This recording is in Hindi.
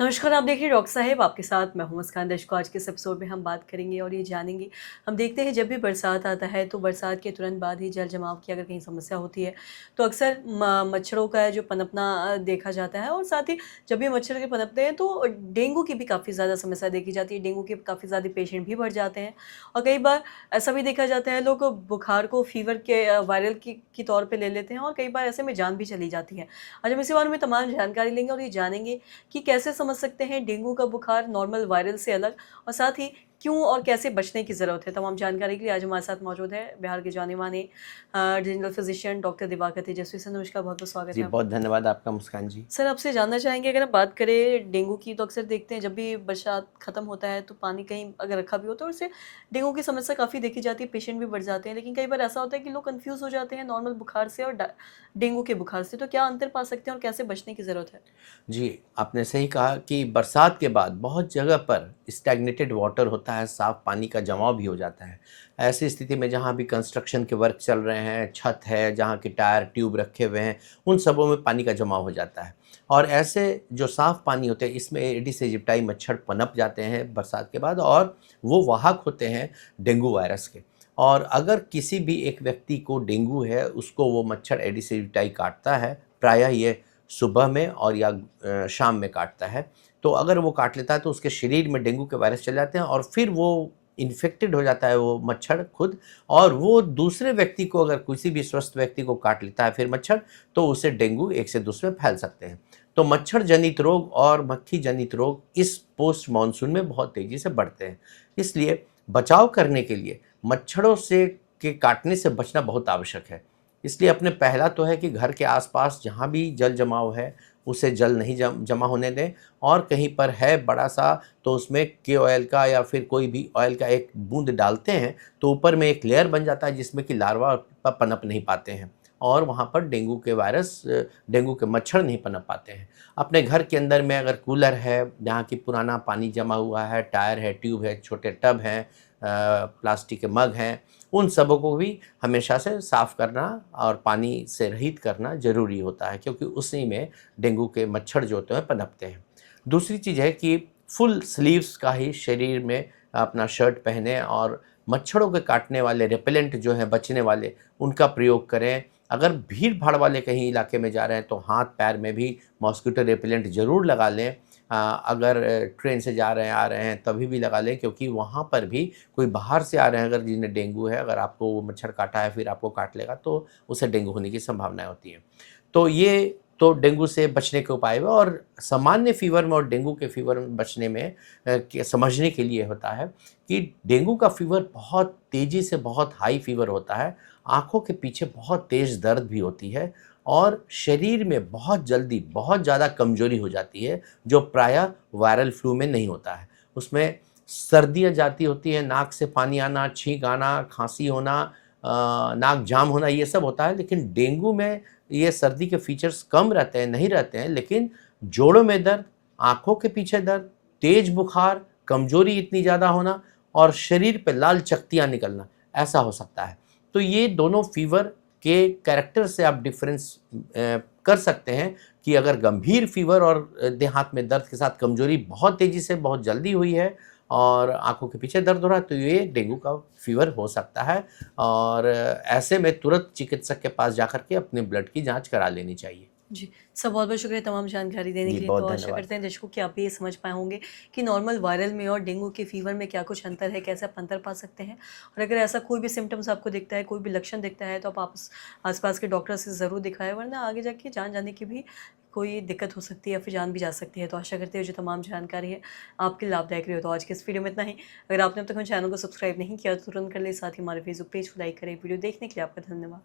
नमस्कार, आप देख रहे हैं डॉक्टर साहब आपके साथ मैं हूं मुस्कान। दर्शकों, आज के इस एपिसोड में हम बात करेंगे और ये जानेंगे। हम देखते हैं जब भी बरसात आता है तो बरसात के तुरंत बाद ही जल जमाव की अगर कहीं समस्या होती है तो अक्सर मच्छरों का जो पनपना देखा जाता है। और साथ ही जब भी मच्छर के पनपते हैं तो डेंगू की भी काफ़ी ज़्यादा समस्या देखी जाती है। डेंगू के काफ़ी ज़्यादा पेशेंट भी बढ़ जाते हैं और कई बार ऐसा भी देखा जाता है लोग बुखार को फीवर के वायरल की तौर पर ले लेते हैं और कई बार ऐसे में जान भी चली जाती है। आज हम इसी बारे में तमाम जानकारी लेंगे और ये जानेंगे कि कैसे समझ सकते हैं डेंगू का बुखार नॉर्मल वायरल से अलग, और साथ ही क्यों और कैसे बचने की ज़रूरत है। तमाम जानकारी के लिए आज हमारे साथ मौजूद है बिहार के जाने माने जनरल फिजिशियन डॉक्टर दिवाकर तेजस्वी सर। नमस्कार, बहुत बहुत स्वागत जी, है बहुत आपका। धन्यवाद आपका मुस्कान जी। सर, आपसे जानना चाहेंगे, अगर हम बात करें डेंगू की तो अक्सर देखते हैं जब भी बरसात खत्म होता है तो पानी कहीं अगर रखा भी हो तो उससे डेंगू की समस्या काफ़ी देखी जाती है, पेशेंट भी बढ़ जाते हैं। लेकिन कई बार ऐसा होता है कि लोग कंफ्यूज हो जाते हैं नॉर्मल बुखार से और डेंगू के बुखार से, तो क्या अंतर पा सकते हैं और कैसे बचने की ज़रूरत है? जी, आपने सही कहा कि बरसात के बाद बहुत जगह पर स्टैग्नेटेड वाटर होता है, साफ़ पानी का जमाव भी हो जाता है। ऐसी स्थिति में जहाँ भी कंस्ट्रक्शन के वर्क चल रहे हैं, छत है, जहाँ के टायर, ट्यूब रखे हुए हैं, उन सबों में पानी का जमाव हो जाता है। और ऐसे जो साफ़ पानी होते हैं, इसमें एडिस एजिप्टाई मच्छर पनप जाते हैं बरसात के बाद और वो वाहक होते हैं डेंगू वायरस के। और अगर किसी भी एक व्यक्ति को डेंगू है, उसको वो मच्छर एडिस एजिप्टाई काटता है, प्रायः ये सुबह में और या शाम में काटता है। तो अगर वो काट लेता है तो उसके शरीर में डेंगू के वायरस चले जाते हैं और फिर वो इन्फेक्टेड हो जाता है वो मच्छर खुद, और वो दूसरे व्यक्ति को, अगर किसी भी स्वस्थ व्यक्ति को काट लेता है फिर मच्छर, तो उससे डेंगू एक से दूसरे में फैल सकते हैं। तो मच्छर जनित रोग और मक्खी जनित रोग इस पोस्ट मानसून में बहुत तेज़ी से बढ़ते हैं। इसलिए बचाव करने के लिए मच्छरों से के काटने से बचना बहुत आवश्यक है। इसलिए अपने पहला तो है कि घर के आस-पास जहाँ भी जल जमाव है, उसे जल नहीं जमा होने दें, और कहीं पर है बड़ा-सा तो उसमें ऑयल का या फिर कोई भी ऑयल का एक बूँद डालते हैं, तो ऊपर में एक लेयर बन जाता है जिसमें कि लार्वा पनप नहीं पाते हैं और वहाँ पर डेंगू के मच्छर नहीं पनप पाते हैं। अपने घर के अंदर में अगर कूलर है, जहाँ की पुराना पानी जमा हुआ है, टायर है, ट्यूब है, छोटे टब हैं, प्लास्टिक के मग हैं, उन सबों को भी हमेशा से साफ़ करना और पानी से रहित करना ज़रूरी होता है, क्योंकि उसी में डेंगू के मच्छर जो होते हैं पनपते हैं। दूसरी चीज़ है कि फुल स्लीव्स का ही शरीर में अपना शर्ट पहनें और मच्छरों के काटने वाले रिपेलेंट जो हैं बचने वाले, उनका प्रयोग करें। अगर भीड़-भाड़ वाले कहीं इलाके में जा रहे हैं तो हाथ-पैर में भी मॉस्किटो रिपेलेंट ज़रूर लगा लें। अगर ट्रेन से जा रहे हैं, आ रहे हैं तभी भी लगा लें, क्योंकि वहाँ पर भी कोई बाहर से आ रहे हैं अगर जिन्हें डेंगू है, अगर आपको वो मच्छर काटा है फिर आपको काट लेगा तो उसे डेंगू होने की संभावनाएँ होती हैं। तो ये तो डेंगू से बचने के उपाय हुए, और सामान्य फ़ीवर में और डेंगू के फ़ीवर में बचने में समझने के लिए होता है कि डेंगू का फ़ीवर बहुत तेज़ी से बहुत हाई फ़ीवर होता है, आँखों के पीछे बहुत तेज़ दर्द भी होती है और शरीर में बहुत जल्दी बहुत ज़्यादा कमज़ोरी हो जाती है, जो प्रायः वायरल फ्लू में नहीं होता है। उसमें सर्दियाँ जाती होती हैं, नाक से पानी आना, छींक आना, खाँसी होना, नाक जाम होना, ये सब होता है। लेकिन डेंगू में ये सर्दी के फीचर्स कम रहते हैं, नहीं रहते हैं, लेकिन जोड़ों में दर्द, आँखों के पीछे दर्द, तेज़ बुखार, कमज़ोरी इतनी ज़्यादा होना और शरीर पे लाल चकतियाँ निकलना, ऐसा हो सकता है। तो ये दोनों फ़ीवर के कैरेक्टर से आप डिफ़रेंस कर सकते हैं कि अगर गंभीर फ़ीवर और देह हाथ में दर्द के साथ कमज़ोरी बहुत तेज़ी से बहुत जल्दी हुई है और आँखों के पीछे दर्द हो रहा है, तो ये डेंगू का फ़ीवर हो सकता है। और ऐसे में तुरंत चिकित्सक के पास जाकर के अपने ब्लड की जाँच करा लेनी चाहिए। जी, सर, बहुत-बहुत शुक्रिया तमाम जानकारी देने जी, के लिए। तो बहुत आशा धन्यवाद। करते हैं दर्शकों कि आप भी ये समझ पाए होंगे कि नॉर्मल वायरल में और डेंगू के फीवर में क्या कुछ अंतर है, कैसे आप अंतर पा सकते हैं। और अगर ऐसा कोई भी सिम्पटम्स आपको दिखता है, कोई भी लक्षण दिखता है, तो आप आस-पास के डॉक्टर से ज़रूर दिखाएँ, वरना आगे जाके जान जाने की भी कोई दिक्कत हो सकती है या फिर जान भी जा सकती है। तो आशा करते हैं जो तमाम जानकारी है आपके लिए लाभदायक रही हो। तो आज के इस वीडियो में इतना ही। अगर आपने अब तक हमारे चैनल को सब्सक्राइब नहीं किया तो तुरंत कर लें, साथ ही हमारे फेसबुक पेज को लाइक करें। वीडियो देखने के लिए आपका धन्यवाद।